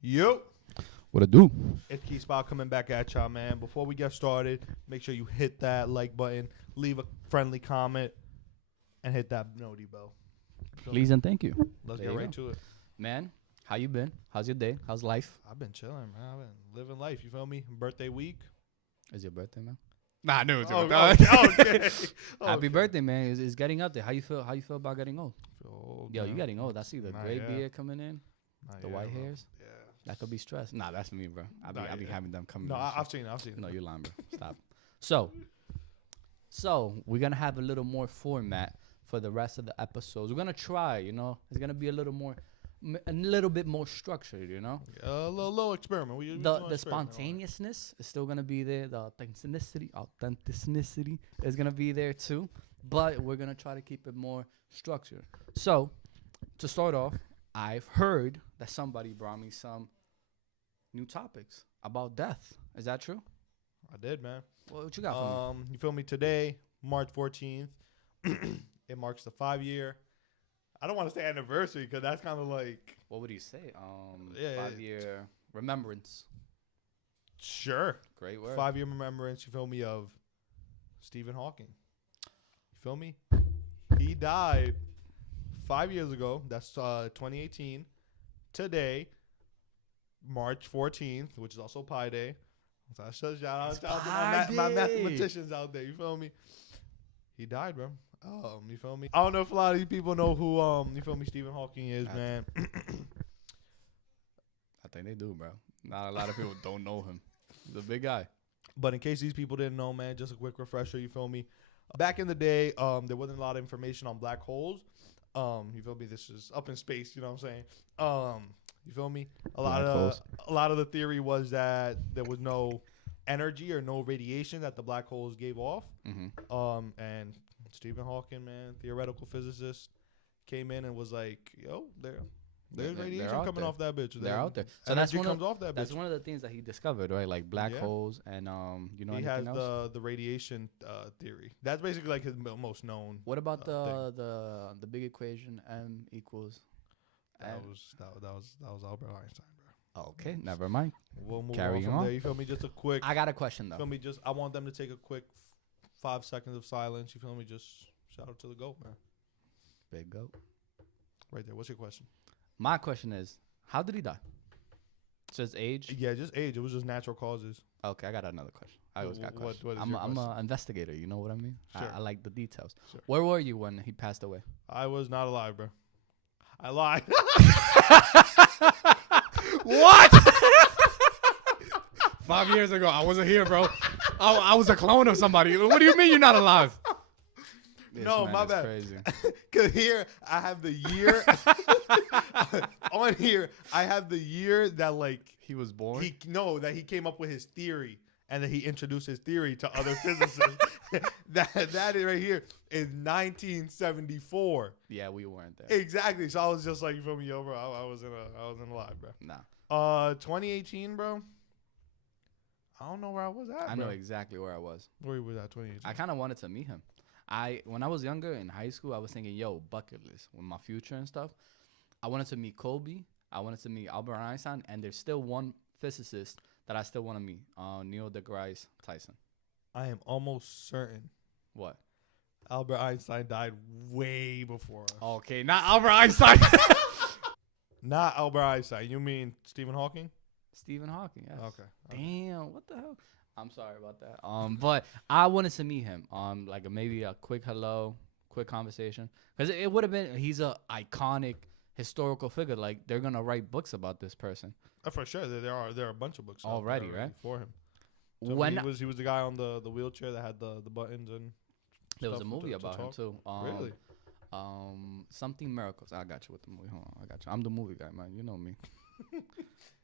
Yo, What it do? It'sKeySpot coming back at y'all, man. Before we get started, make sure you hit that like button, leave a friendly comment, and hit that noti bell. Please and thank you. Let's There get you right go. to it. Man, how you been? How's your day? How's life? I've been chilling, man. I've been living life. You feel me? Birthday week. Is your birthday, man? Nah, I knew it was Okay. Happy birthday, man. It's getting up there. How you feel? How you feel about getting old? Oh, Yo, you man. getting old. I see the Not gray yet. beard coming in. Not The yet, white bro. hairs. Yeah. That could be stress. Nah, that's me, bro. I Not be yet. having them coming. No, in and I've shit. seen it. I've seen it. No, you're lying, bro. Stop. So we're gonna have a little more format for the rest of the episodes. We're gonna try. It's gonna be a little bit more structured. A little experiment. We The doing experiment, spontaneousness is still gonna be there. The authenticity is gonna be there too. But we're gonna try to keep it more structured. So to start off, I've heard that somebody brought me some new topics about death. Is that true? I did, man. What you got for me? You feel me? Today, March 14th, it marks the 5-year. I don't want to say anniversary because that's kind of like What would you say? yeah, 5-year remembrance. sure. Great word. 5-year remembrance. You feel me? Of Stephen Hawking. You feel me? He died 5 years ago. That's 2018. Today, March 14th, which is also Pi Day. So I should shout It's out to Pi my Day. mathematicians out there. You feel me? He died, bro. You feel me? I don't know if a lot of you people know who you feel me, Stephen Hawking is, I man. I think they do, bro. Not a lot of people don't know him. He's a big guy. But in case these people didn't know, man, just a quick refresher. You feel me? Back in the day, there wasn't a lot of information on black holes. You feel me? This is up in space. You know what I'm saying? You feel me? A lot of the theory was that there was no energy or no radiation that the black holes gave off. Mm-hmm. And Stephen Hawking, man, theoretical physicist, came in and was like, "Yo, there's They're radiation out coming there. off that bitch. They're out there. So Energy comes off that that's bitch." one of the things that he discovered, right? Like black Yeah. holes and He anything has else? the radiation theory. That's basically like his most known. What about thing. the big equation M equals? That M? was Albert Einstein, bro. Okay, never mind. We'll move Carry on from on. there. You feel me? Just a quick. I got a question Feel though. me? I want them to take a quick 5 seconds of silence. You feel me? Just shout out to the GOAT, man. Big goat. Right there. What's your question? My question is, how did he die? Just age? Yeah, just age. It was just natural causes. Okay, I got another question. I always got What- questions. what is I'm your an question? investigator. You know what I mean? Sure. I like the details. Sure. Where were you when he passed away? I was not alive, bro. I lied. What? 5 years ago, I wasn't here, bro. I was a clone of somebody. What do you mean you're not alive? This No, man my is bad. Crazy. Cause here I have the year on here. I have the year that like He was born. that he came up with his theory and that he introduced his theory to other physicists. that is right here is 1974. Yeah, we weren't there. Exactly. So I was just like, you feel me, yo, bro? I wasn't alive, bro. Nah, 2018, bro. I don't know where I was at. I know bro. exactly where I was. Where you was at 2018. I kind of wanted to meet him. When I was younger in high school, I was thinking, yo, bucket list with my future and stuff. I wanted to meet Kobe. I wanted to meet Albert Einstein, and there's still one physicist that I still want to meet, Neil deGrasse Tyson. I am almost certain What? Albert Einstein died way before us. Okay, not Albert Einstein. Not Albert Einstein. You mean Stephen Hawking? Stephen Hawking, yes. Okay. Damn, what the hell? I'm sorry about that. But I wanted to meet him. Like maybe a quick hello, quick conversation, because it would have been. He's a iconic historical figure. Like they're gonna write books about this person. For sure. There are a bunch of books out Already, there right? for him. So When he was the guy on the wheelchair that had the buttons and there was a stuff movie to about him talk. too. Really? Something miracles. I got you with the movie. Hold on, I got you. I'm the movie guy, man. You know me.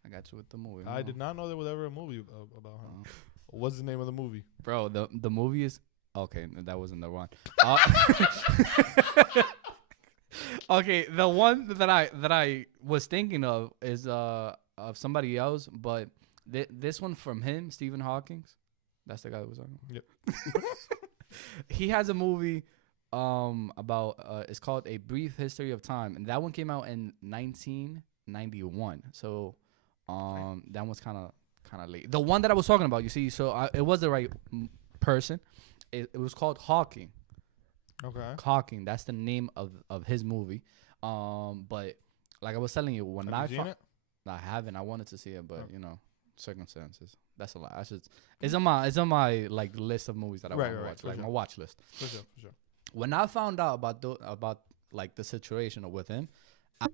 I got you with the movie. I did not know there was ever a movie about him. What's the name of the movie? Bro, the movie is okay. That wasn't the one. Okay, the one that I was thinking of is of somebody else, but this one from him, Stephen Hawking. That's the guy that was talking. Yep. He has a movie about it's called A Brief History of Time, and that one came out in 1991. So That was kind of late. The one that I was talking about, you see, so it was the right person. It was called Hawking. Okay. Hawking. That's the name of his movie. But like I was telling you, when Have you seen it? I haven't. I wanted to see it, but you know, circumstances. That's a lot. It's on my like list of movies that I want to watch, like my watch list. For sure. When I found out about like the situation with him,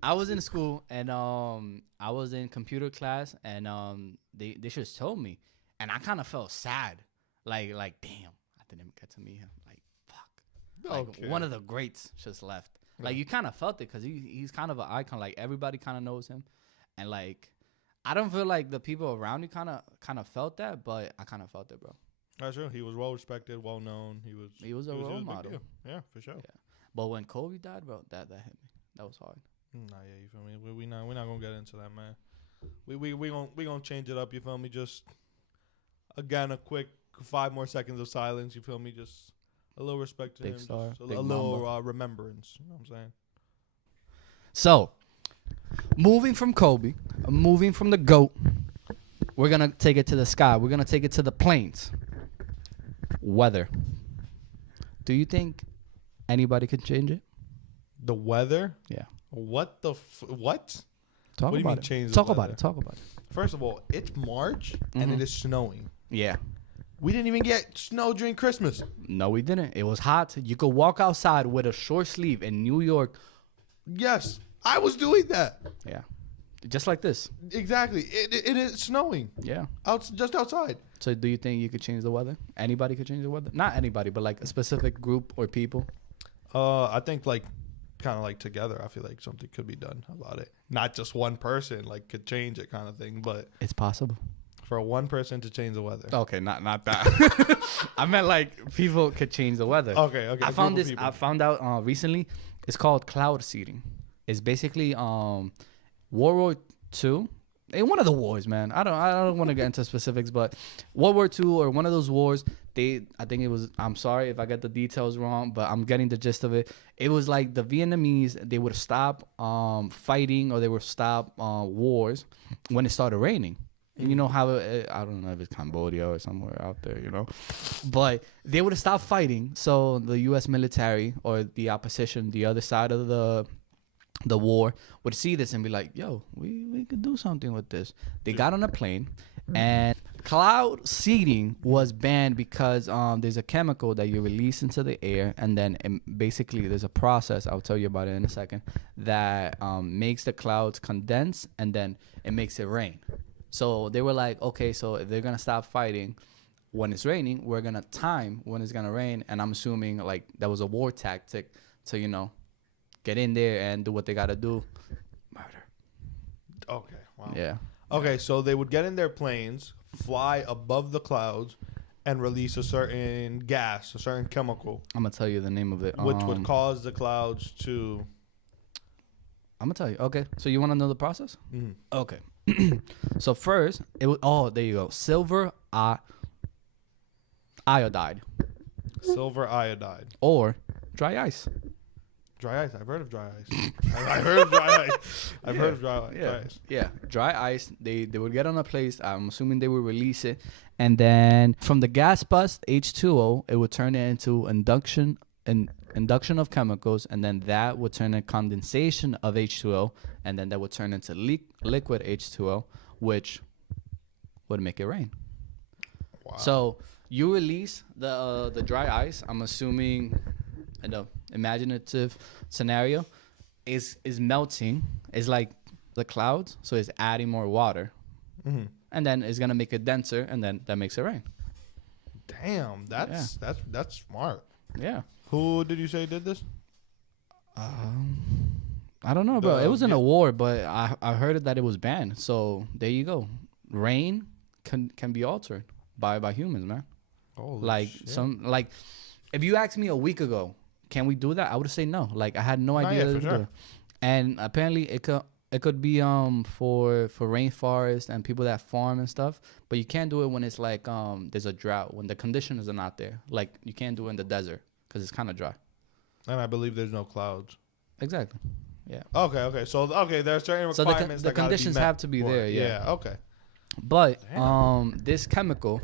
I was in school and I was in computer class and they just told me, and I kind of felt sad, like damn, I didn't get to meet him, like fuck, like one of the greats just left. Like you kind of felt it because he's kind of an icon, like everybody kind of knows him, and like I don't feel like the people around me kind of felt that, but I kind of felt it, bro. That's true. He was well respected, well known. He was a role model. Yeah, for sure. Yeah. But when Kobe died, bro, that hit me. That was hard. Nah, yeah, you feel me? We're not gonna get into that, man. We gonna change it up. You feel me? Just again, a quick 5 more seconds of silence. You feel me? Just a little respect to Big him. star, Just a big little remembrance. You know what I'm saying? So, moving from Kobe, moving from the GOAT, we're gonna take it to the sky. We're gonna take it to the plains. Weather. Do you think anybody could change it? The weather? Yeah. What the what? Talk What do you about mean it. change the Talk about weather? it. Talk about it. First of all, it's March and it is snowing. Yeah. We didn't even get snow during Christmas. No, we didn't. It was hot. You could walk outside with a short sleeve in New York. Yes, I was doing that. Yeah. Just like this. Exactly. It is snowing. Yeah. Just outside. So do you think you could change the weather? Anybody could change the weather? Not anybody, but like a specific group or people. I think like kind of like together. I feel like something could be done about it. Not just one person like could change it, kind of thing. But It's possible. for one person to change the weather. Okay, not that. I meant like people could change the weather. Okay. I found out recently. It's called cloud seeding. It's basically World War II. In one of the wars, man. I don't want to get into specifics, but World War II or one of those wars. I think it was. I'm sorry if I get the details wrong, but I'm getting the gist of it. It was like the Vietnamese. They would stop fighting or they would stop wars when it started raining. You know how I don't know if it's Cambodia or somewhere out there, you know, but they would stop fighting. So the U.S. military or the opposition, the other side of the war, would see this and be like, "Yo, we could do something with this." They got on a plane, and cloud seeding was banned because there's a chemical that you release into the air, and then basically there's a process. I'll tell you about it in a second that makes the clouds condense, and then it makes it rain. So they were like, okay, so if they're going to stop fighting when it's raining, we're going to time when it's going to rain. And I'm assuming like that was a war tactic to, you know, get in there and do what they got to do. Murder. Okay. Wow. Yeah. Okay, so they would get in their planes, fly above the clouds, and release a certain gas, a certain chemical, I'm going to tell you the name of it. which would cause the clouds to... I'm going to tell you. Okay. So you want to know the process? Mm-hmm. Okay. So first, it was, there you go. Silver iodide Silver iodide. or dry ice. Dry ice. I've heard of dry ice. I've heard of dry ice. I've heard of dry ice. Yeah, dry ice. They would get on a place. I'm assuming they would release it, and then from the gas bust H2O, it would turn it into induction of chemicals, and then that would turn into condensation of H2O, and then that would turn into liquid H2O, which would make it rain. Wow. So you release the dry ice. I'm assuming, in the imaginative scenario, is melting. It's like the clouds, so it's adding more water, and then it's gonna make it denser, and then that makes it rain. Damn, that's smart. Yeah. Who did you say did this? I don't know, bro. It was in a war, but I heard that it was banned. So there you go. Rain can be altered by humans, man. Holy shit. If you asked me a week ago, can we do that? I would say no. Like I had no idea. Yeah, for sure. And apparently it could be for rainforest and people that farm and stuff, but you can't do it when it's like there's a drought, when the conditions are not there. Like you can't do it in the desert because it's kind of dry. And I believe there's no clouds. Exactly. Yeah. Okay. So there are certain So requirements. the that gotta be conditions met have to be for it. there. Yeah. Okay. But Damn. this chemical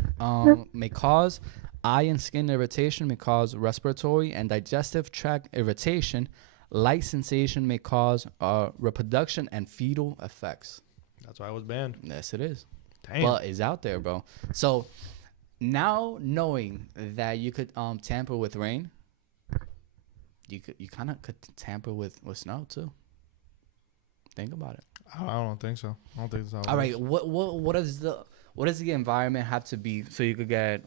may cause eye and skin irritation, may cause respiratory and digestive tract irritation. Light sensation may cause reproduction and fetal effects. That's why I was banned. Yes, it is. Damn. But it's out there, bro. So now knowing that you could tamper with rain, you kind of could tamper with snow too. Think about it. I don't think so. I don't think that's how it All works. right, what does the environment have to be so you could get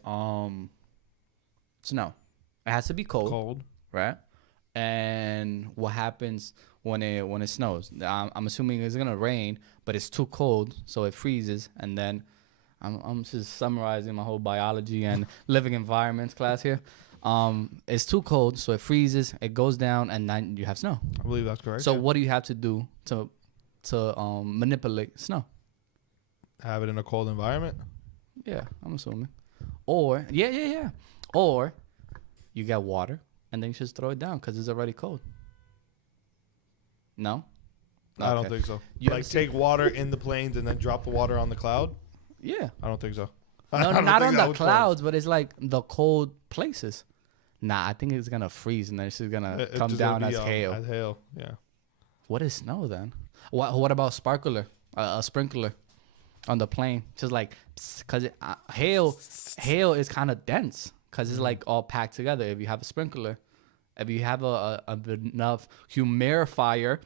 snow? It has to be cold, right? And what happens when it snows? I'm assuming it's gonna rain, but it's too cold, so it freezes. And then I'm just summarizing my whole biology and living environments class here. It's too cold, so it freezes, it goes down, and then you have snow. I believe that's correct. So what do you have to do to manipulate snow? Have it in a cold environment. Yeah, I'm assuming. Or yeah. Or you get water and then you just throw it down because it's already cold. No? I don't Okay. think so. You Like ever see- take water in the plains and then drop the water on the cloud. Yeah. I don't think so. No, I don't not think on that the would clouds, but it's like the cold places. Nah, I think it's gonna freeze and then it's just gonna It's come just down gonna as be, hail. As hail. Yeah. What is snow then? What about sparkler? A sprinkler on the plane, just like because hail is kind of dense because it's like all packed together. If you have a sprinkler, if you have a enough humidifier,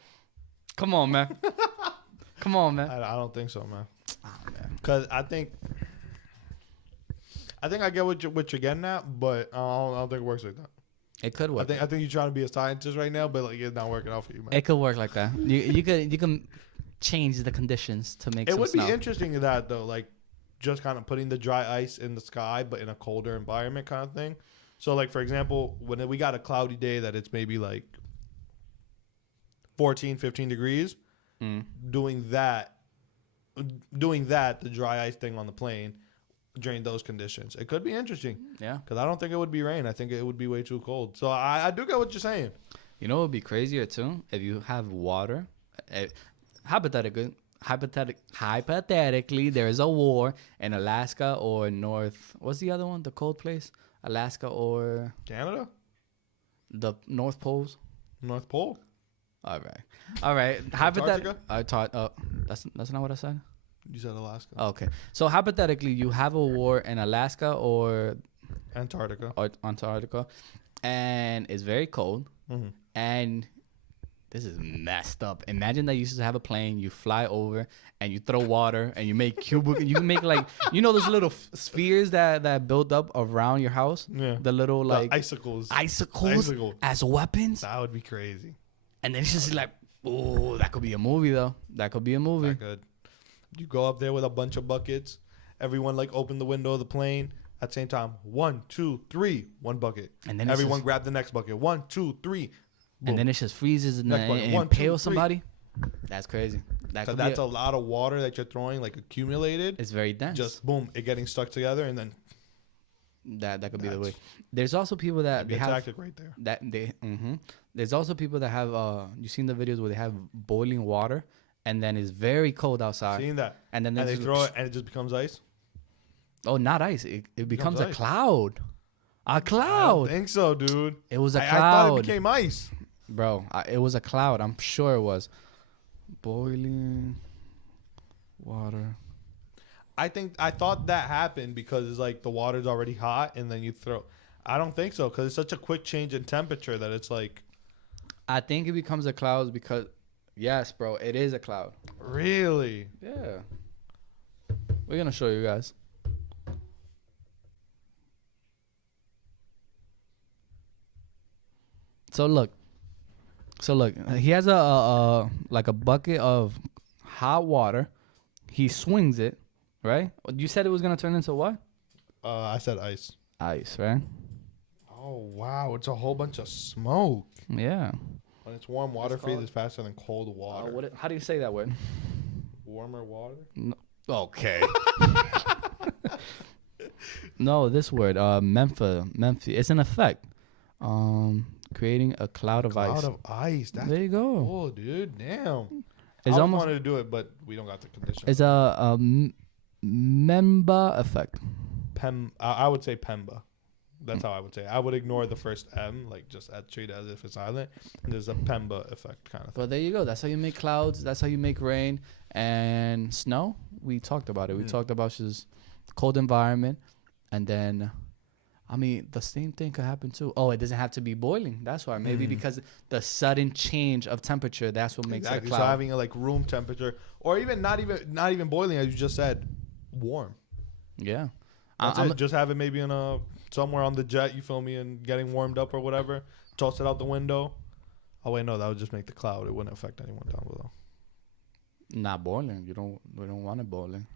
come on, man. Come on, man. I don't think so, man. Oh, man. Because I think I get what you're getting at, but I don't think it works like that. It could work. I think you're trying to be a scientist right now, but like it's not working out for you, man. It could work like that. You can change the conditions to make It some would snow. be interesting to that though, like just kind of putting the dry ice in the sky, but in a colder environment kind of thing. So like for example, when we got a cloudy day that it's maybe like 14, 15 degrees, doing that, the dry ice thing on the plane during those conditions, it could be interesting. Yeah. Because I don't think it would be rain. I think it would be way too cold. So I do get what you're saying. You know what would be crazier too? If you have water, hypothetically, there is a war in Alaska or what's the other one? The cold place? Alaska or Canada? the North Poles? North Pole? All right. Antarctica? That's not what I said. You said Alaska. Okay. So hypothetically, you have a war in Alaska or Antarctica. Antarctica, and it's very cold. Mm-hmm. And this is messed up. Imagine that you used to have a plane, you fly over, and you throw water, and you make you make like those little spheres that build up around your house. Yeah. The little like icicles. icicles as weapons, That would be crazy. and then it's just like, oh, that could be a movie though. That could be a movie. That good. You go up there with a bunch of buckets. Everyone like open the window of the plane at the same time. 1, 2, 3, 1 bucket. And then everyone grab the next bucket. 1, 2, 3. And then it just freezes and Next bucket. and 1, 2, impales 3. somebody. That's crazy. Because that's a lot of water that you're throwing, like accumulated. It's very dense. Just boom, it getting stuck together, and then that could be the way. There's also people that be they a have tactic right there. that they. There's also people that have. You seen the videos where they have boiling water, and then it's very cold outside, Seen that? and then And they just- throw it, and it just becomes ice. Oh, not ice. It becomes a ice. cloud. A I don't cloud. think so, dude. It was a I thought cloud, it became ice. bro. It was a cloud. I'm sure it was. Boiling water. I thought that happened because it's like the water's already hot, and then you throw. I don't think so because it's such a quick change in temperature that it's like. I think it becomes a cloud because, yes, bro, it is a cloud. Really? Yeah. We're gonna show you guys. So look, he has a like a bucket of hot water. He swings it, right? You said it was gonna turn into what? I said ice. Ice, right? Oh wow, it's a whole bunch of smoke. Yeah. When it's warm, water It's called- freezes faster than cold water. How do you say that word? Warmer water? Okay. No, this word, Memphis. It's an effect. Creating a cloud of ice. Cloud of ice. That's There you go. cool, dude. Damn. It's I almost. wanted to do it, but we don't got the condition. It's a Memba effect. I would say Pemba. That's how I would say it. I would ignore the first M, like just treat it as if it's silent. And there's a Pemba effect kind of thing. But there you go. That's how you make clouds. That's how you make rain and snow. We talked about it. We talked about just cold environment, and then, I mean, the same thing could happen too. Oh, it doesn't have to be boiling. That's why. Maybe because the sudden change of temperature. That's what makes it a cloud. So having a like room temperature, or even not even boiling, as you just said, warm. Yeah. That's it. Just have it maybe in a somewhere on the jet. You feel me? And getting warmed up or whatever. Toss it out the window. Oh wait, no, that would just make the cloud. It wouldn't affect anyone down below. Not boiling. We don't want it boiling.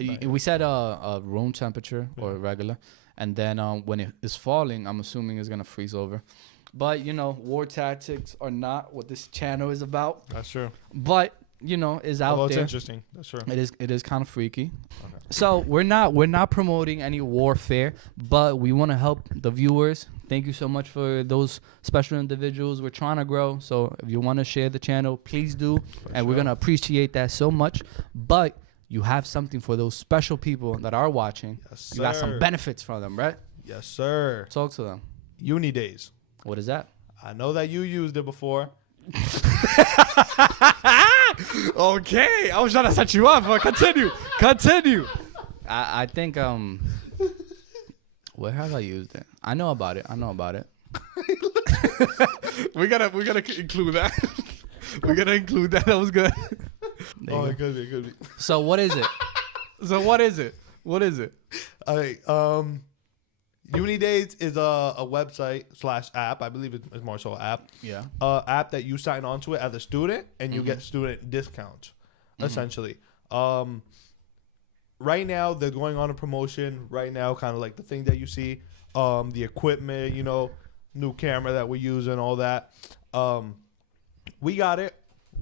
Right. We said room temperature or regular, and then when it is falling, I'm assuming it's gonna freeze over. But war tactics are not what this channel is about. That's true. But is out Although it's there. interesting. That's true. It is kind of freaky. Okay. So we're not promoting any warfare, but we want to help the viewers. Thank you so much for those special individuals. We're trying to grow, so if you want to share the channel, please do, and we're gonna appreciate that so much. But you have something for those special people that are watching. Yes, You got some sir. benefits from them, right? Yes, sir. Talk to them. Uni days. What is that? I know that you used it before. Okay, I was trying to set you up, but continue. I think where have I used it? I know about it. We gotta include that. We gotta include that. That was good. There you go. It could be. So what is it? So what is it? All right. Uni Days is a website / app. I believe it's more so an app. Yeah. App that you sign on to it as a student and you get student discounts, essentially. Right now they're going on a promotion. Right now, kind of like the thing that you see, the equipment, new camera that we're using, all that. We got it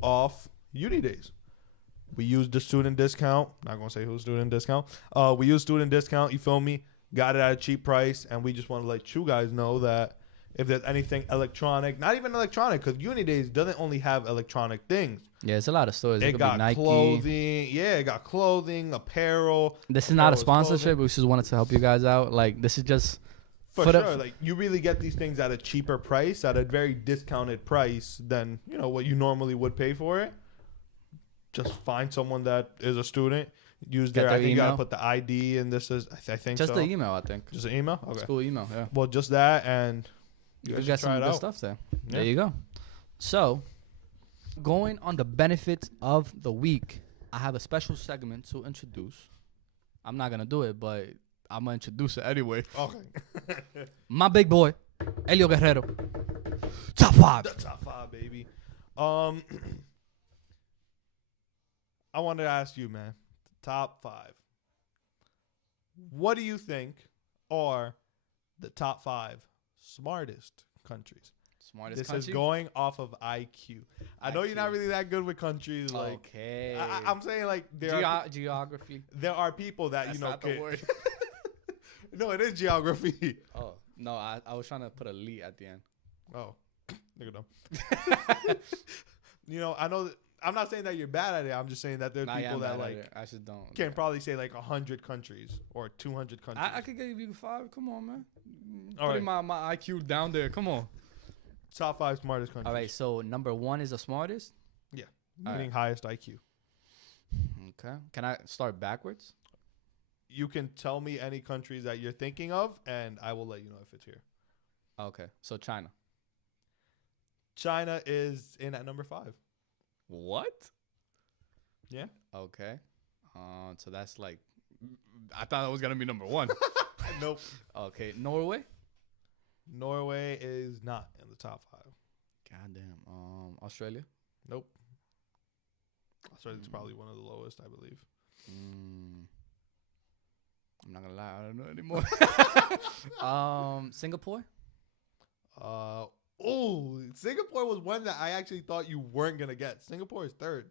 off Uni Days. We used the student discount. Not gonna say who's student discount. We used student discount. You feel me? Got it at a cheap price, and we just want to let you guys know that if there's anything electronic, not even electronic, because Uni Days doesn't only have electronic things. Yeah, it's a lot of stores. It It could got be Nike. clothing. Yeah, it got clothing, apparel. This is not a Apparel is sponsorship. clothing. We just wanted to help you guys out. Like, this is just For for the- sure. Like, you really get these things at a cheaper price, at a very discounted price than, what you normally would pay for it. Just find someone that is a student. Use Get their, I their think you gotta email. put the ID, and this is, I think just so. the email, I think. Just an email? Okay. School email, yeah. Well, just that, and you You guys got should try some it good out. stuff there. Yeah. There you go. So, going on the benefits of the week, I have a special segment to introduce. I'm not gonna do it, but I'm gonna introduce it anyway. Okay. My big boy, Elio Guerrero. Top 5. The top 5, baby. I wanted to ask you, man. Top 5. What do you think are the top 5 smartest countries? Smartest This country. is going off of IQ. I know you're not IQ. really that good with countries. Like, Okay. I'm saying, like, there Geography. are people that That's you know. not the word. No, it is geography. Oh no, I was trying to put a Lee at the end. Oh, nigga, dumb. I know. I'm not saying that you're bad at it. I'm just saying that there's Nah, yeah, people I'm that bad at like it. I just don't. can probably say like 100 countries or 200 countries. I could give you 5. Come on, man. All Putting right. my IQ down there. Come on. Top 5 smartest countries. All right. So number 1 is the smartest. Meaning highest IQ. Okay. Can I start backwards? You can tell me any countries that you're thinking of, and I will let you know if it's here. Okay. So China. China is in at number 5. What? Yeah. Okay. So that's like. I thought it was gonna be number 1. Nope. Okay. Norway. Norway is not in the top 5. Goddamn. Australia. Nope. Australia's probably one of the lowest, I believe. I'm not gonna lie. I don't know anymore. Singapore. Singapore was one that I actually thought you weren't gonna get. Singapore is third.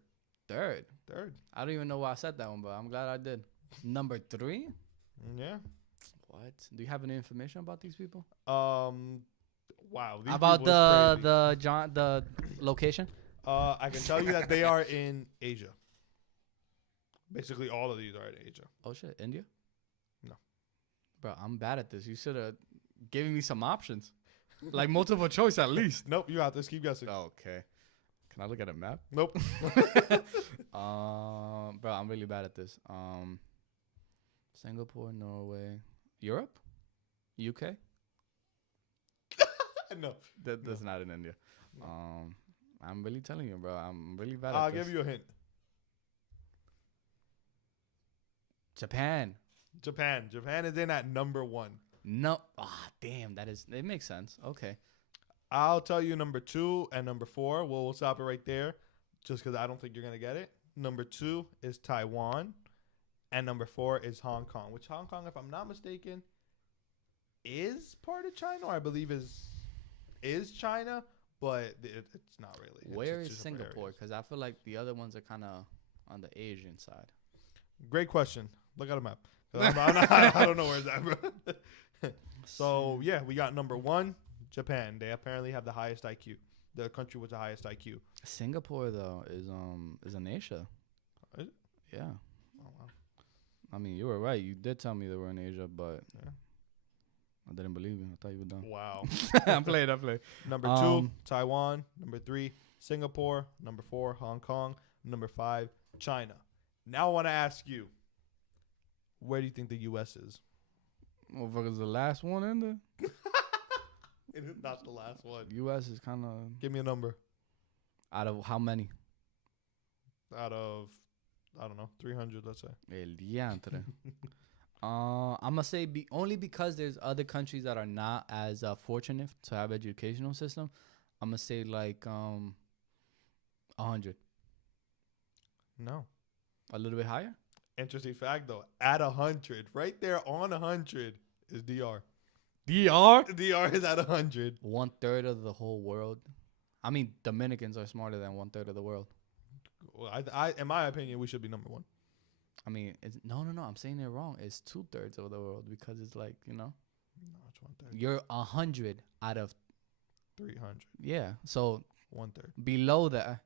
Third. Third. I don't even know why I said that one, but I'm glad I did. Number 3. Yeah. What? Do you have any information about these people? Wow. How about people is crazy. the location? I can tell you that they are in Asia. Basically, all of these are in Asia. Oh shit, India? No. Bro, I'm bad at this. You should have given me some options. Like multiple choice at least. Nope, you got this. Keep guessing. Okay. Can I look at a map? Nope. Bro, I'm really bad at this. Singapore, Norway, Europe, UK. No. That's not in India. No. I'm really telling you, bro. I'm really bad I'll at this. give you a hint. Japan. Japan. Japan is in at number 1. No. Ah, damn. It makes sense. Okay. I'll tell you number 2 and number 4. We'll stop it right there just because I don't think you're going to get it. Number 2 is Taiwan. And number 4 is Hong Kong, which Hong Kong, if I'm not mistaken, is part of China, or I believe is China, but it's not really. Where it's is just different Singapore? areas. Because I feel like the other ones are kind of on the Asian side. Great question. Look at a map. I don't know where's that, bro. So, yeah, we got number 1, Japan. They apparently have the highest IQ. The country with the highest IQ. Singapore though is in Asia. Is it? Yeah. Oh, wow. I mean, you were right. You did tell me they were in Asia, but Yeah. I didn't believe you. I thought you were dumb. Wow. I played. Number 2, Taiwan. Number 3, Singapore. Number 4, Hong Kong. Number 5, China. Now I want to ask you, where do you think the U.S. is? Motherfucker's the last one in there. It is not the last one. U.S. is kind of Give me a number out of how many? out of, I don't know, 300, let's say. El diantre. I'm gonna say only because there's other countries that are not as fortunate to have educational system. I'm gonna say like 100. No. A little bit higher. Interesting fact, though. At 100, right there on 100 is DR. DR. DR is at 100. 1/3 of the whole world. I mean, Dominicans are smarter than 1/3 of the world. Well, in my opinion, we should be number 1. I mean, no. I'm saying it wrong. It's 2/3 of the world because it's like No, it's 1/3. you're 100 out of 300. yeah. So 1/3. below that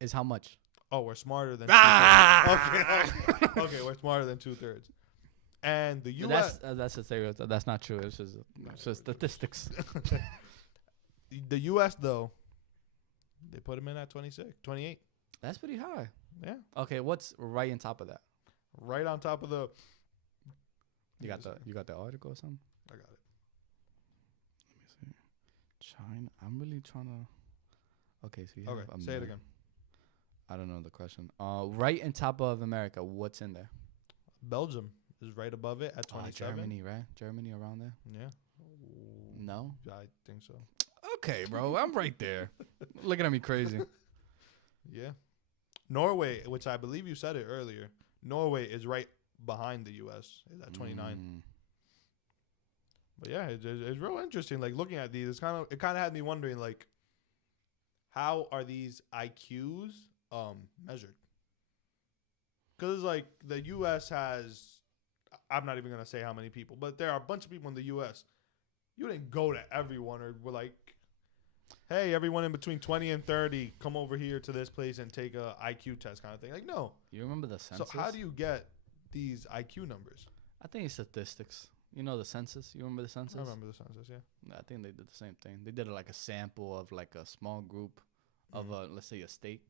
is how much? Oh, we're smarter than. Ah! Okay, we're smarter than 2/3. And the U.S. That's a stereotype. That's not true. It's just statistics. The U.S. though, they put him in at 26, 28. That's pretty high. Yeah, Okay, what's right on top of that? right on top of the. You got the article or something? I got it. Let me see. China. I'm really trying to. Okay, so you Okay, have say it again. I don't know the question. Right on top of America, what's in there? Belgium is right above it at 27. Germany, right? Germany around there? Yeah. No. I think so. Okay, bro. I'm right there. Looking at me crazy. Yeah. Norway, which I believe you said it earlier. Norway is right behind the U.S. Is at 29. But yeah, it's real interesting. Like looking at these, it kind of had me wondering, like, how are these IQs measured? Because like the U.S. has, I'm not even gonna say how many people, but there are a bunch of people in the U.S. You didn't go to everyone or were like, hey, everyone in between 20 and 30, come over here to this place and take a IQ test kind of thing. Like, no. You remember the census? So how do you get these IQ numbers? I think it's statistics. You know the census? You remember the census? I remember the census, yeah. I think they did the same thing. They did like a sample of like a small group of let's say a state.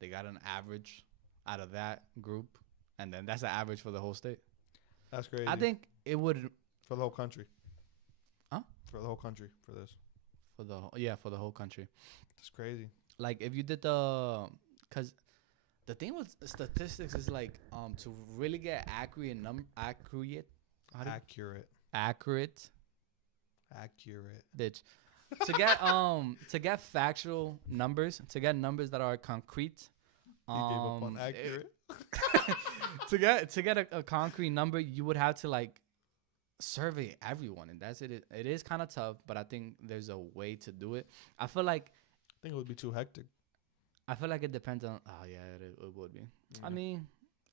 They got an average out of that group, and then that's the average for the whole state. That's crazy. I think it would for the whole country. Huh? For the whole country for this. for the whole country. It's crazy. Like if you did because the thing with statistics is like to really get accurate bitch to get factual numbers, to get numbers that are concrete. You gave up on accurate. To get a concrete number, you would have to like survey everyone, and that's it. It is kind of tough, but I think there's a way to do it. I feel like it would be too hectic. I feel like it depends on. Oh yeah, it would be. Yeah. I mean,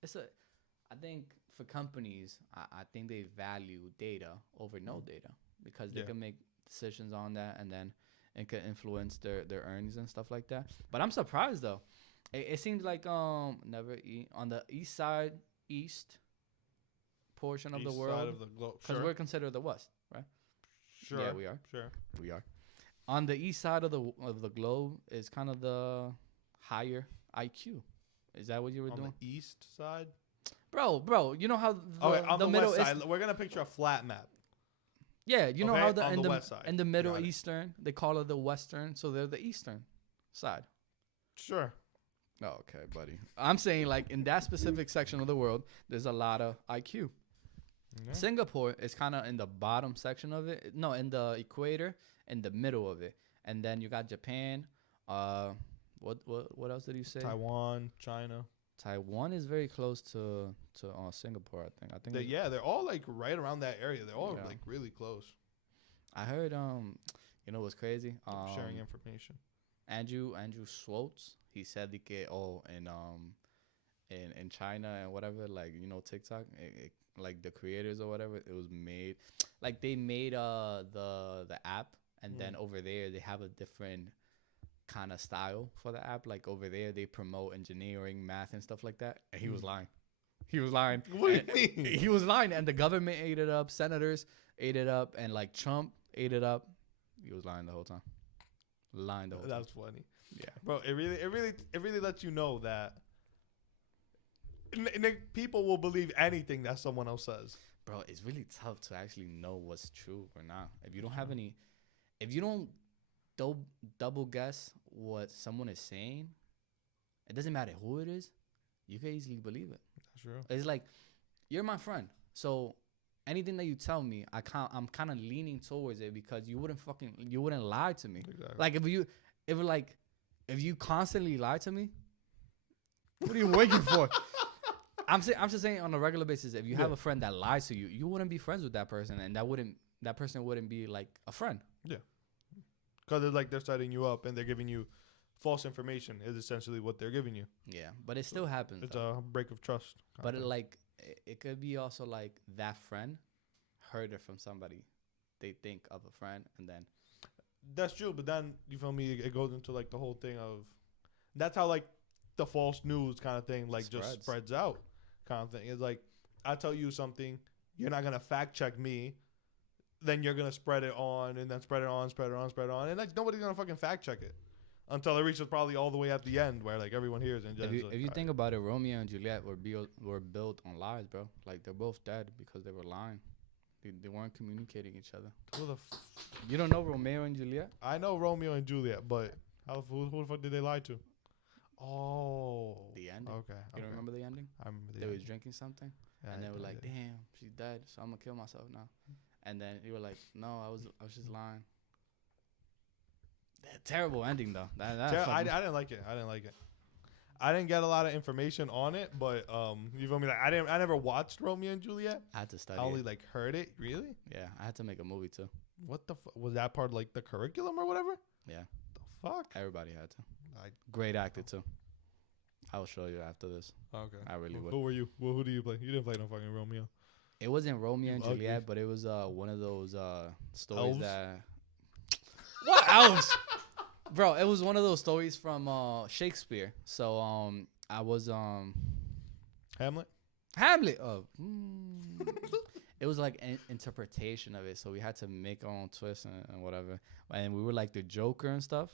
I think for companies, I think they value data over no data because they can make decisions on that, and then it could influence their earnings and stuff like that. But I'm surprised though. It seems like on the east portion of the East world, side of the globe. because we're considered the West, right? Sure. Yeah, we are. Sure. We are. On the east side of the globe is kind of the higher IQ. Is that what you were On doing, the east side. bro? You know how On the middle west is. side. We're gonna picture a flat map. Yeah, you know Okay, how on in the west side. in the Middle Got it. Eastern they call it the Western, so they're the Eastern side. Sure. Oh, okay, buddy. I'm saying like in that specific section of the world, there's a lot of IQ. Yeah. Singapore is kind of in the bottom section of it. No, in the equator, in the middle of it. And then you got Japan. What else did you say? Taiwan, China. Taiwan is very close to Singapore. I think. They're all like right around that area. They're all Yeah. like really close. I heard you know what's crazy? Sharing information. Andrew Schwartz, he said in China and whatever, like, you know, TikTok, like the creators or whatever, it was made like they made the app, and then over there they have a different kind of style for the app. Like over there they promote engineering, math, and stuff like that. And he was lying. He was lying. What do you mean? He was lying, and the government ate it up. Senators ate it up, and like Trump ate it up. He was lying the whole time. Lying the whole time. That's funny. Yeah. Bro, it really lets you know that people will believe anything that someone else says. Bro, it's really tough to actually know what's true or not. If you don't have any, if you don't double guess what someone is saying, it doesn't matter who it is, you can easily believe it. That's true. It's like, you're my friend, so anything that you tell me, I'm kind of leaning towards it, because you wouldn't lie to me. Exactly. Like if you constantly lie to me, what are you waiting for? I'm just saying, on a regular basis, if you have a friend that lies to you, you wouldn't be friends with that person, and that person wouldn't be like a friend. Yeah. Because it's like they're setting you up and they're giving you false information is essentially what they're giving you. Yeah, but it still happens. It's though. a break of trust. But it could be also like that friend heard it from somebody they think of a friend, and then That's true, but then you feel me? It goes into like the whole thing of that's how like the false news kind of thing like just spreads out kind of thing. It's like I tell you something, you're not gonna fact check me, then you're gonna spread it on, and then spread it on, and like nobody's gonna fucking fact check it until it reaches probably all the way at the end where like everyone hears it. And if you think about it, Romeo and Juliet were built on lies, bro. Like they're both dead because they were lying. They weren't communicating each other. You don't know Romeo and Juliet? I know Romeo and Juliet, but who the fuck did they lie to? Oh, The ending. Okay. You don't remember the ending? I remember the They ending. was drinking something, Yeah, and they I were did, like, yeah. "Damn, she's dead, so I'm gonna kill myself now." And then you were like, "No, I was just lying." Terrible ending though. I didn't like it. I didn't get a lot of information on it, but you feel me? Like I never watched Romeo and Juliet. I had to study. I only it. like heard it. Really? Yeah, I had to make a movie too. What the was that part like the curriculum or whatever? Yeah, The fuck? everybody had to. I, Great actor too. I will show you after this. okay. I really would. Who were you? Who do you play? You didn't play no fucking Romeo. It wasn't Romeo and You ugly. Juliet, but it was one of those stories Elves? that. What elves? Bro, it was one of those stories from Shakespeare. So I was Hamlet. Hamlet. It was like an interpretation of it, so we had to make our own twist and whatever. And we were like the Joker and stuff.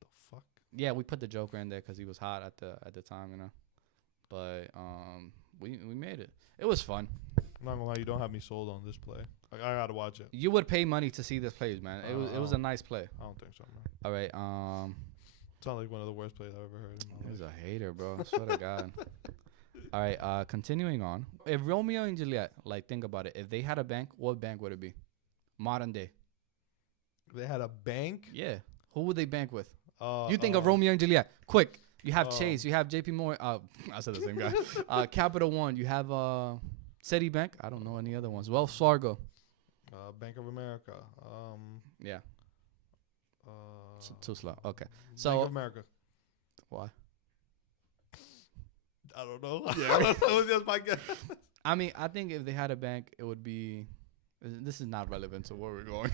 The fuck? Yeah, we put the Joker in there because he was hot at the time, you know. But we made it. It was fun. I'm not gonna lie, you don't have me sold on this play. Like, I gotta watch it. You would pay money to see this play, man. It was a nice play. I don't think so, man. All right. It's not like one of the worst plays I've ever heard in my He's life. a hater, bro. I swear to God. All right. Continuing on. If Romeo and Juliet, like, think about it. If they had a bank, what bank would it be? Modern day. They had a bank. Yeah. Who would they bank with? You think of Romeo and Juliet. Quick. You have Chase. You have JP Morgan. I said the same guy. Capital One. You have Citibank. I don't know any other ones. Wells Fargo. Bank of America. Yeah. Uh, Too slow. Okay. Bank So of America. why? I don't know. Yeah, it was just my guess. I mean, I think if they had a bank, it would be This is not relevant to where we're going.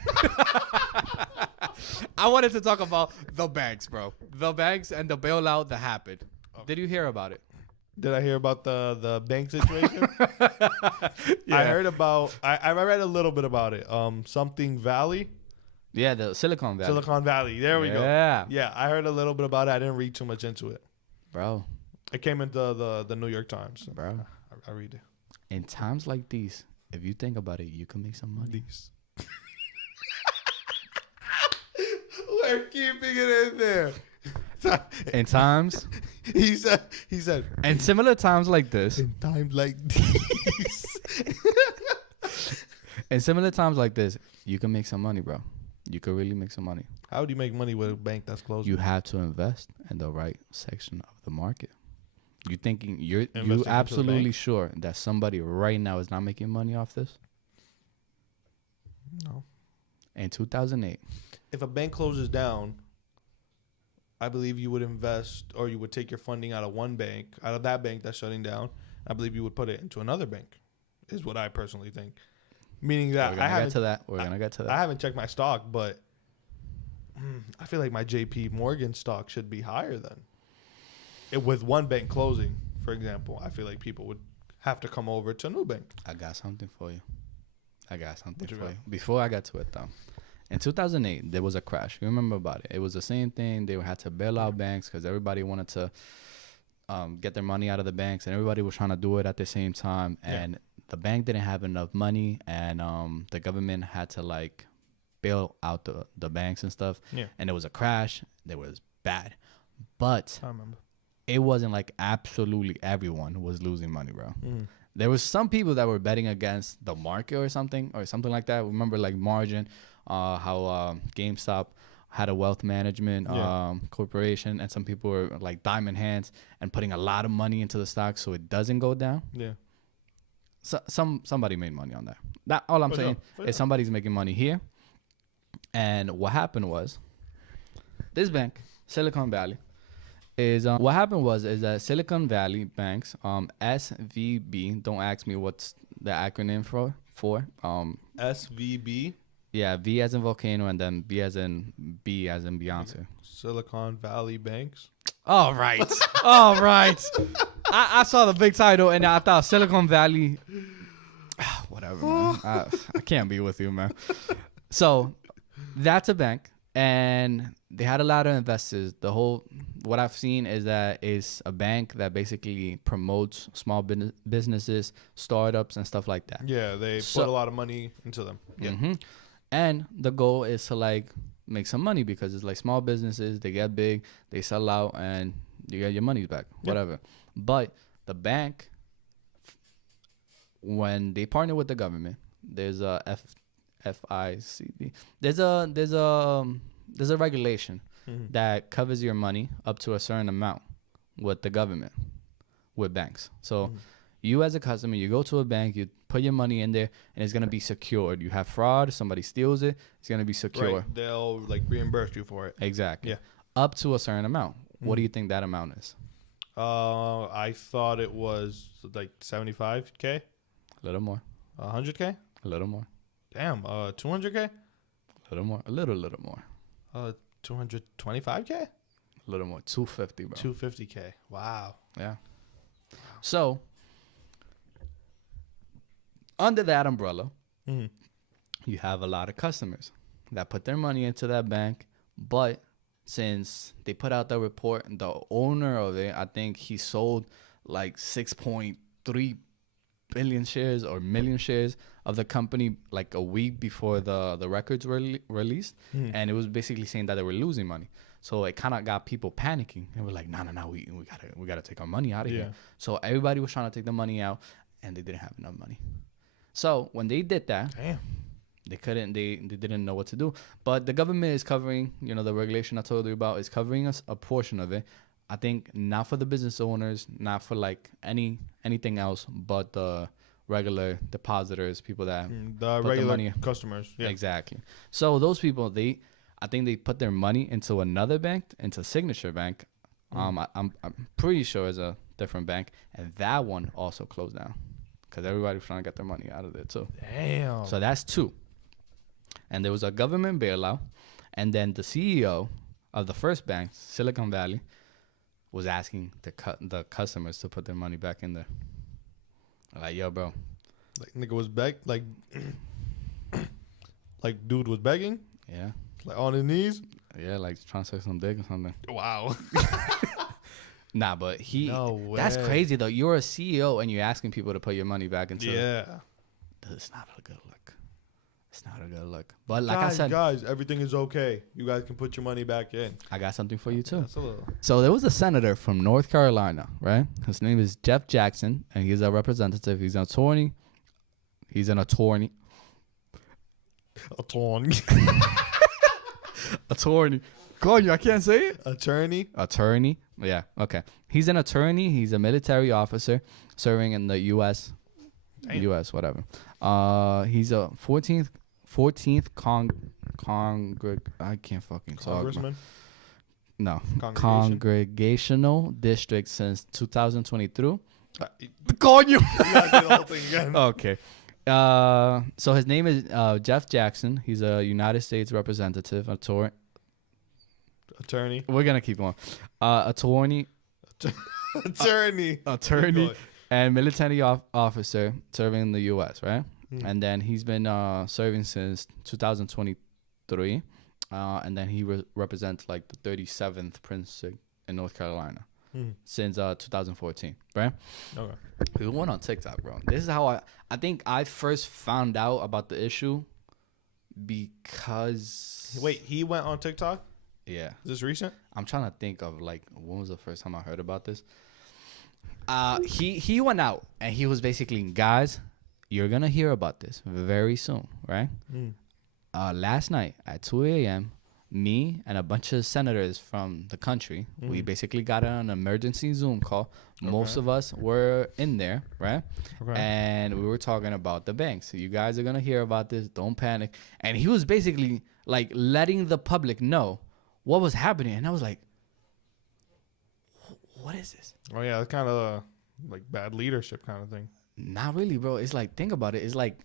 I wanted to talk about the banks, bro. The banks and the bailout that happened. Okay. Did you hear about it? Did I hear about the bank situation? Yeah. I heard about. I read a little bit about it. Something Valley, Yeah, the Silicon Valley. Silicon Valley. There we go. Yeah. Yeah, I heard a little bit about it. I didn't read too much into it. Bro. It came into the New York Times. Bro. I read it. In times like these, if you think about it, you can make some money. These. We're keeping it in there. In times, He said. and similar times like this, In times like these. in similar times like this, you can make some money, bro. You can really make some money. How do you make money with a bank that's closed? You have to invest in the right section of the market. You thinking you Investing into the absolutely bank? sure that somebody right now is not making money off this? No. In 2008, If a bank closes down, I believe you would invest, or you would take your funding out of that bank that's shutting down. I believe you would put it into another bank, is what I personally think. Meaning that we're gonna get to that. We're gonna get to I that. haven't checked my stock, but I feel like my JP Morgan stock should be higher than it. With one bank closing, for example, I feel like people would have to come over to a new bank. I got something for you. What you got? Before I got to it, though. In 2008, there was a crash. You remember about it? It was the same thing. They had to bail out banks because everybody wanted to get their money out of the banks, and everybody was trying to do it at the same time. And the bank didn't have enough money, and the government had to like bail out the banks and stuff. Yeah. And it was a crash. It was bad, but I remember. it wasn't like absolutely everyone was losing money, bro. Mm. There was some people that were betting against the market or something like that. Remember like Margin, how GameStop had a wealth management corporation, and some people were like diamond hands and putting a lot of money into the stock so it doesn't go down. Yeah. So somebody made money on that. That all I'm For saying sure. is somebody's making money here. And what happened was this bank, Silicon Valley, is that Silicon Valley banks, SVB. Don't ask me what's the acronym for. SVB, Yeah, V as in volcano, and then B as in Beyonce. Silicon Valley Banks. All right, all right. I saw the big title and I thought Silicon Valley. Whatever, man. I can't be with you, man. So that's a bank, and they had a lot of investors. What I've seen is that it's a bank that basically promotes small businesses, startups, and stuff like that. Yeah, they put a lot of money into them. Yeah. Mm-hmm. And the goal is to like make some money because it's like small businesses, they get big, they sell out, and you get your money back, whatever. But the bank, when they partner with the government, there's a FICD. There's a regulation that covers your money up to a certain amount with the government, with banks. So you as a customer, you go to a bank, you put your money in there, and it's going to be secured. You have fraud, somebody steals it, it's going to be secure. Right. They'll like reimburse you for it. Exactly. Yeah. Up to a certain amount. What do you think that amount is? I thought it was like 75K, A little more. 100K. A little more. Damn. 200K. A little more. A little more. 225K. A little more. 250, bro. 250K. Wow. Yeah. So, under that umbrella, you have a lot of customers that put their money into that bank, but since they put out the report, the owner of it, I think he sold like 6.3 billion shares or million shares of the company like a week before the records were released, and it was basically saying that they were losing money. So it kind of got people panicking, and we're like, no, we gotta take our money out of here. So everybody was trying to take the money out, and they didn't have enough money. So when they did that, Damn. they didn't know what to do. But the government is covering, the regulation I told you about is covering us a portion of it. I think not for the business owners, not for like anything else, but the regular depositors, people that The put regular the money. customers. Yeah. Exactly. So those people, I think they put their money into another bank, into Signature Bank. I'm pretty sure it's a different bank, and that one also closed down because everybody was trying to get their money out of there too. Damn. So that's 2. And there was a government bailout, and then the CEO of the first bank, Silicon Valley, was asking the customers to put their money back in there. Like, yo, bro. Like nigga was like dude was begging, Yeah. like on his knees. Yeah, like trying to suck some dick or something. Wow. Nah, but No way. that's crazy though. You're a CEO and you're asking people to put your money back into Yeah. It's not a good look. It's not a good look. But like I said, guys, everything is okay. You guys can put your money back in. I got something for you too. That's a little. So there was a senator from North Carolina, right? His name is Jeff Jackson, and he's a representative. He's an attorney. He's an attorney. Attorney. Attorney. Coño, I can't say it. Attorney. Attorney. Yeah, okay. He's an attorney. He's a military officer serving in the U.S. Damn. U.S. whatever. He's a 14th I can't fucking talk. Congressman. No. Congregation. Congregational district since 2023. Coño. You gotta say the whole thing again. Okay. So his name is Jeff Jackson. He's a United States representative, Attorney. We're gonna keep going. Attorney, Attorney. and military officer serving in the U.S. Right, Mm. and then he's been serving since 2023, and then he represents like the 37th precinct in North Carolina Mm. since 2014. Right. Okay. We went on TikTok, bro. This is how I think I first found out about the issue because Wait, he went on TikTok? yeah. Is this recent? I'm trying to think of like when was the first time I heard about this. He went out and he was basically, guys, you're gonna hear about this very soon, right? Mm. Last night at 2 a.m., me and a bunch of senators from the country, we Mhm. basically got on an emergency Zoom call. Most Okay. of us were in there, right? Okay. And we were talking about the banks. So you guys are gonna hear about this. Don't panic. And he was basically like letting the public know what was happening. And I was like, what is this? Oh yeah, it's kind of like bad leadership kind of thing. Not really, bro. It's like, think about it. It's like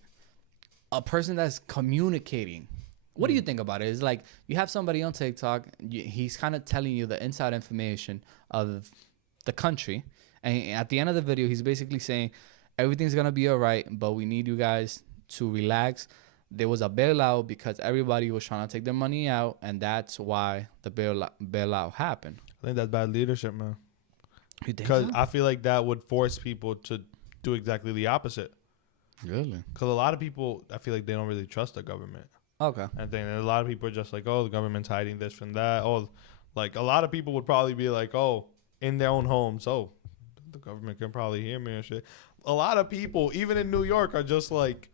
a person that's communicating. What do you think about it? It's like you have somebody on TikTok. He's kind of telling you the inside information of the country. And at the end of the video, he's basically saying everything's going to be all right, but we need you guys to relax. There was a bailout because everybody was trying to take their money out, and that's why the bailout happened. I think that's bad leadership, man. You think Because so? I feel like that would force people to do exactly the opposite. Really? Because a lot of people, I feel like they don't really trust the government. Okay. And then a lot of people are just like, oh, the government's hiding this from that. Oh, like a lot of people would probably be like, oh, in their own homes, oh, the government can probably hear me and shit. A lot of people, even in New York, are just like,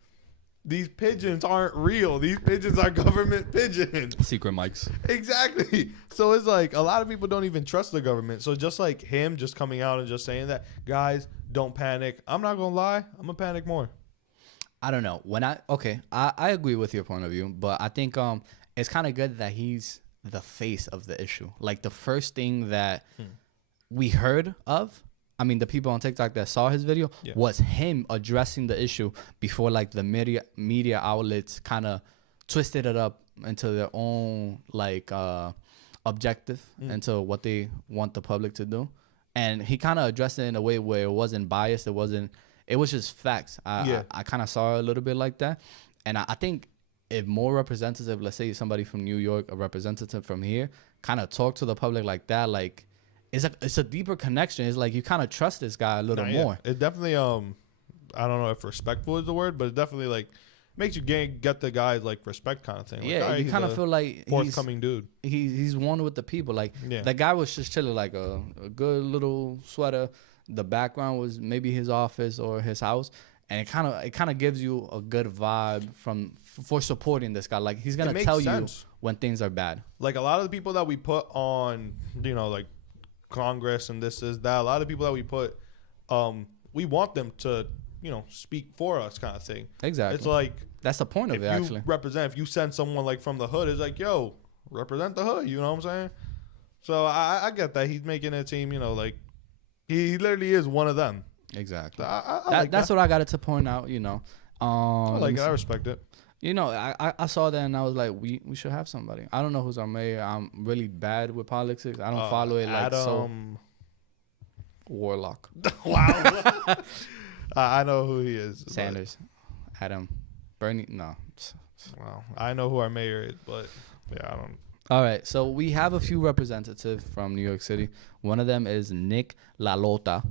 these pigeons aren't real. These pigeons are government pigeons. Secret mics. Exactly. So it's like a lot of people don't even trust the government. So just like him just coming out and just saying that, guys, don't panic. I'm not going to lie. I'm going to panic more. I don't know. I agree with your point of view, but I think it's kind of good that he's the face of the issue. Like the first thing that we heard of, I mean, the people on TikTok that saw his video was him addressing the issue before like the media outlets kind of twisted it up into their own like objective into what they want the public to do. And he kind of addressed it in a way where it wasn't biased. It was just facts. I kind of saw it a little bit like that. And I think if more representative, let's say somebody from New York, a representative from here, kind of talk to the public like that, like it's a deeper connection. It's like you kind of trust this guy a little more. It definitely, I don't know if respectful is the word, but it definitely like makes you get the guy's like respect kind of thing. Like, Yeah, you kind of feel like forthcoming dude. He's one with the people. Like that guy was just chilling, like a good little sweater. The background was maybe his office or his house, and it kind of gives you a good vibe for supporting this guy. Like he's gonna tell you when things are bad. Like a lot of the people that we put on, like Congress and this is that. A lot of people that we put, we want them to, speak for us, kind of thing. Exactly. It's like that's the point of it. Actually, if you send someone like from the hood, it's like, yo, represent the hood. You know what I'm saying? So I get that he's making it seem, like. He literally is one of them. Exactly. That's what I got to point out. You know. I like it. I respect it. You know, I saw that and I was like, we should have somebody. I don't know who's our mayor. I'm really bad with politics. I don't follow it like so. Warlock. Wow. I know who he is. Sanders. Adam. Bernie. No. Wow. I know who our mayor is, but yeah, I don't. All right. So we have a few representatives from New York City. One of them is Nick LaLota,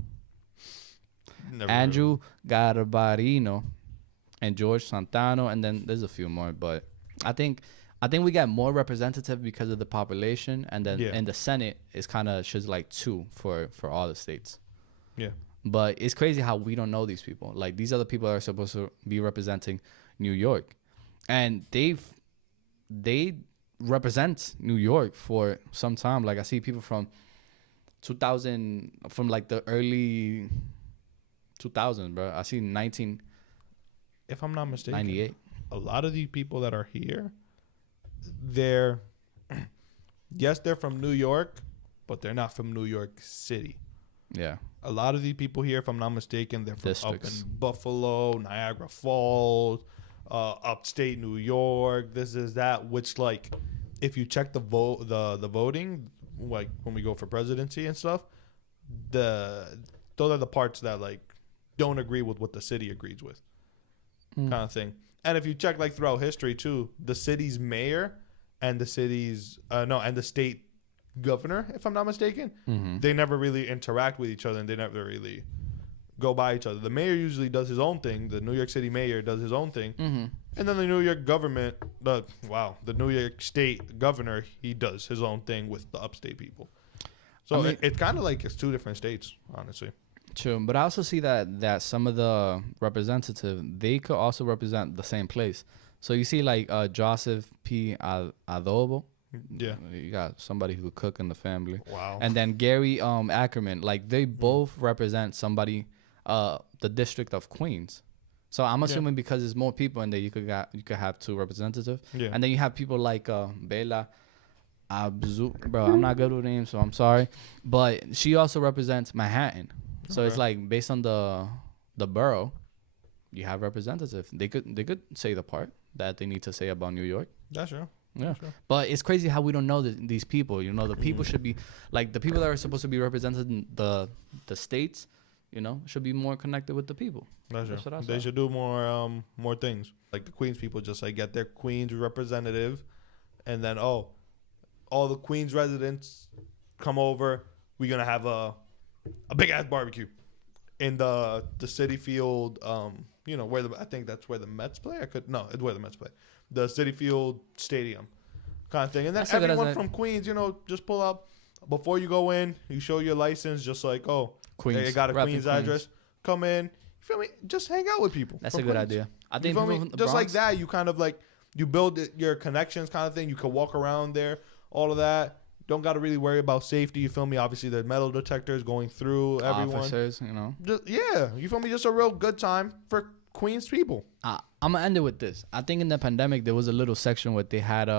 Andrew Garbarino, and George Santano, and then there's a few more, but I think we got more representative because of the population, and then in the Senate it's kind of just like 2 for all the states. Yeah. But it's crazy how we don't know these people. Like these other people are supposed to be representing New York, and they represent New York for some time. Like I see people from 2000, from like the early 2000s, bro. I see 19. If I'm not mistaken, 98. A lot of these people that are here, they're from New York, but they're not from New York City. Yeah. A lot of these people here, if I'm not mistaken, they're from Districts. up in Buffalo, Niagara Falls, upstate New York, this is that, which like if you check the voting, like when we go for presidency and stuff, those are the parts that like don't agree with what the city agrees with. Kind of thing. And if you check like throughout history too, the city's mayor and the city's and the state governor, if I'm not mistaken, they never really interact with each other and they never really go by each other. The mayor usually does his own thing. The New York City mayor does his own thing. And then the New York government, the New York state governor, he does his own thing with the upstate people. So I mean, it's kind of like it's 2 different states, honestly. True, but I also see that some of the representatives, they could also represent the same place. So you see like Joseph P. Adobo. Yeah. You got somebody who cook in the family. Wow. And then Gary Ackerman, like they both represent somebody, the district of Queens. So I'm assuming because there's more people in there, you could have 2 representatives. Yeah. And then you have people like BAILOUT. Bro, I'm not good with names, so I'm sorry. But she also represents Manhattan. So it's like based on the borough, you have representatives. They could say the part that they need to say about New York. That's true. Yeah, sure. But it's crazy how we don't know these people. You know, the people should be like the people that are supposed to be representing the states. You know, should be more connected with the people. That's true. They should do more things. Like the Queens people just like get their Queens representative, and then all the Queens residents come over. We're gonna have a big ass barbecue in the Citi Field. You know where I think that's where the Mets play. It's where the Mets play. The Citi Field Stadium kind of thing. And then everyone from Queens, you know, just pull up before you go in. You show your license, just like, Queens. Hey, I got a Queens address. Come in. You feel me? Just hang out with people. That's a good idea. I think you feel me? Just like that, you kind of like you build your connections, kind of thing. You can walk around there, all of that. Don't got to really worry about safety. You feel me? Obviously, the metal detectors going through everyone. Officers, you know. You feel me? Just a real good time for Queens people. I'm gonna end it with this. I think in the pandemic there was a little section where they had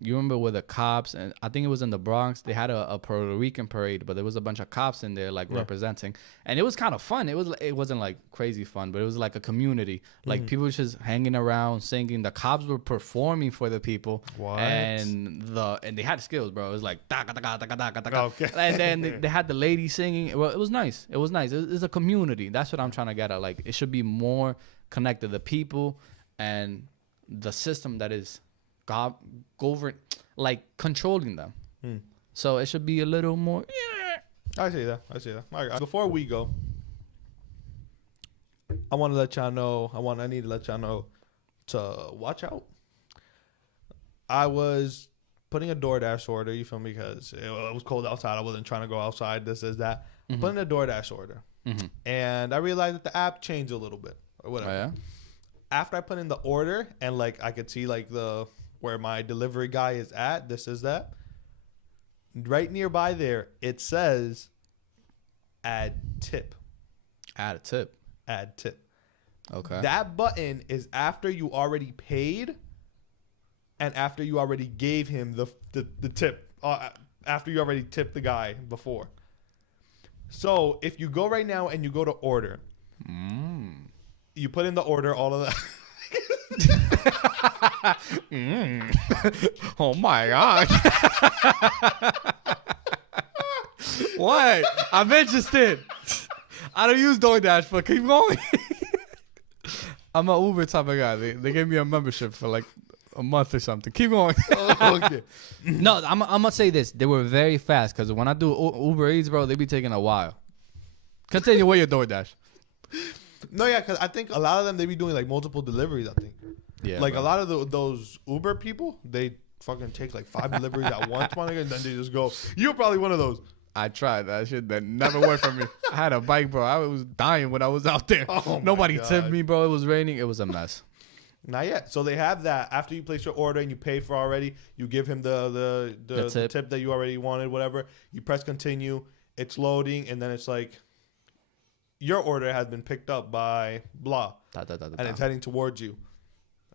you remember where the cops, and I think it was in the Bronx, they had a Puerto Rican parade, but there was a bunch of cops in there like representing, and it was kind of fun. It wasn't like crazy fun, but it was like a community. Like people were just hanging around singing. The cops were performing for the people. What? And they had skills, bro. It was like taka taka taka taka taka. Okay. And then they had the lady singing. Well, it was nice. It was nice. It's a community. That's what I'm trying to get at. Like it should be more connected, the people and the system that is like controlling them. So it should be a little more. I see that. All right, before we go, I need to let y'all know to watch out. I was putting a DoorDash order, you feel me, because it was cold outside. I wasn't trying to go outside. This is that. Putting a DoorDash order, and I realized that the app changed a little bit. Or whatever. Oh, yeah? After I put in the order and like I could see like where my delivery guy is at, this is that. Right nearby there, it says add tip. Add a tip. Add tip. Okay. That button is after you already paid and after you already gave him the tip. After you already tipped the guy before. So if you go right now and you go to order, you put in the order, all of that. Oh my god. What? I'm interested. I don't use DoorDash, but keep going. I'm an Uber type of guy. They gave me a membership for like a month or something. Keep going. Okay. No, I'm gonna say this. They were very fast because when I do Uber Eats, bro, they be taking a while. Continue with your DoorDash. No, yeah, because I think a lot of them, they be doing like multiple deliveries, I think. Yeah. Like bro. a lot of those Uber people, they fucking take like 5 deliveries at once, my nigga, and then they just go. You're probably one of those. I tried that shit. That never worked for me. I had a bike, bro. I was dying when I was out there. Oh my Nobody God. tipped me, bro. It was raining. It was a mess. Not yet. So they have that. After you place your order and you pay for already, you give him the tip that you already wanted, whatever. You press continue. It's loading, and then it's like, your order has been picked up by blah, and it's heading towards you.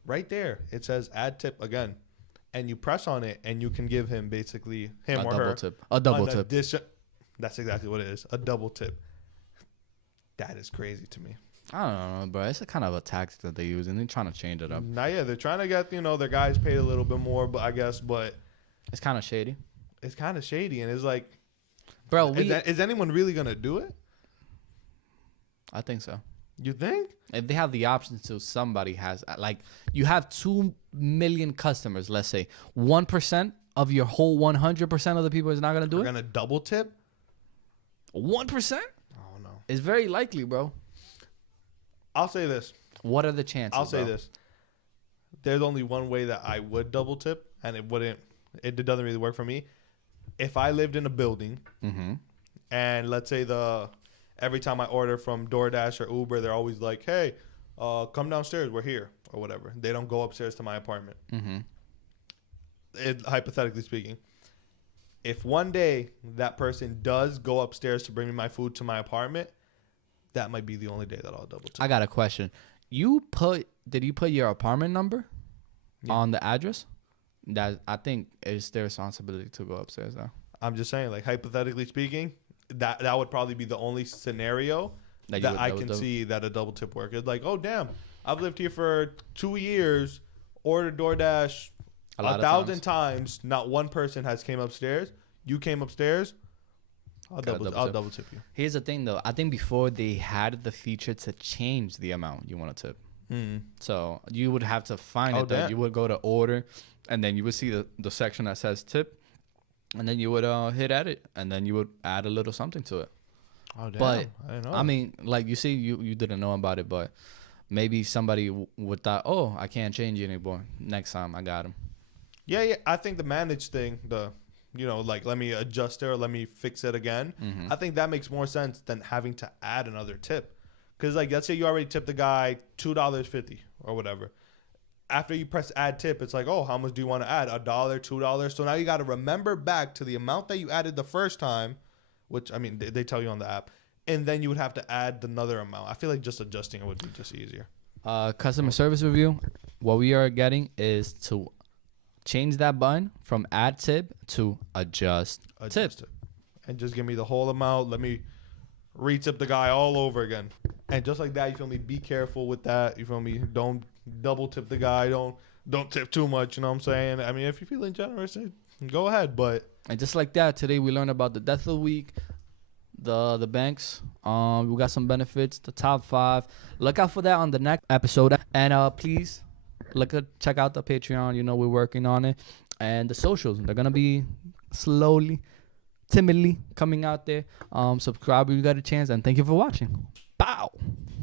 Right there, it says add tip again, and you press on it, and you can give him basically him or her A double an tip. That's exactly what it is. A double tip. That is crazy to me. I don't know, bro. It's a kind of a tactic that they use, and they're trying to change it up. Now, yeah, they're trying to get their guys paid a little bit more, but I guess, It's kind of shady, it's kind of shady, and it's like, bro. is anyone really gonna do it? I think so. You think? If they have the option to, somebody has. Like, you have 2 million customers. Let's say 1% of your whole 100% of the people is not gonna do We're it. gonna double tip? 1%? I don't know. It's very likely, bro. I'll say this. What are the chances? I'll say bro? this. There's only one way that I would double tip, and it doesn't really work for me. If I lived in a building, and let's say every time I order from DoorDash or Uber, they're always like, hey, come downstairs, we're here, or whatever. They don't go upstairs to my apartment. Hypothetically speaking, if one day that person does go upstairs to bring me my food to my apartment, that might be the only day that I'll double tip. I got a question. Did you put your apartment number on the address? That I think is their responsibility to go upstairs though. I'm just saying, like, hypothetically speaking, that would probably be the only scenario that I can see that a double tip work. It's like, oh damn, I've lived here for 2 years, ordered DoorDash 1,000 times, not one person has came upstairs. You came upstairs, I'll double tip you. Here's the thing though. I think before they had the feature to change the amount you want to tip. So you would have to find it. That you would go to order, and then you would see the section that says tip, and then you would hit edit, and then you would add a little something to it. Oh damn! But I didn't know. I mean, like you see, you didn't know about it, but maybe somebody would thought, oh, I can't change it anymore. Next time, I got him. Yeah. I think the manage thing, like let me adjust it or let me fix it again. I think that makes more sense than having to add another tip. Because, like, let's say you already tipped the guy $2.50 or whatever. After you press add tip, it's like, oh, how much do you want to add? $1, $2. So now you got to remember back to the amount that you added the first time, which, I mean, they tell you on the app. And then you would have to add another amount. I feel like just adjusting it would be just easier. Customer service review. What we are getting is to change that button from add tip to adjust tip. And just give me the whole amount. Let me re-tip the guy all over again. And just like that, you feel me? Be careful with that. You feel me? Don't double tip the guy. Don't tip too much. You know what I'm saying? I mean, if you're feeling generous, go ahead. But and just like that, today we learned about the death of the week, the banks. We got some benefits, the top 5. Look out for that on the next episode. And please check out the Patreon. You know we're working on it, and the socials. They're gonna be slowly, timidly coming out there. Subscribe if you got a chance, and thank you for watching. Bow.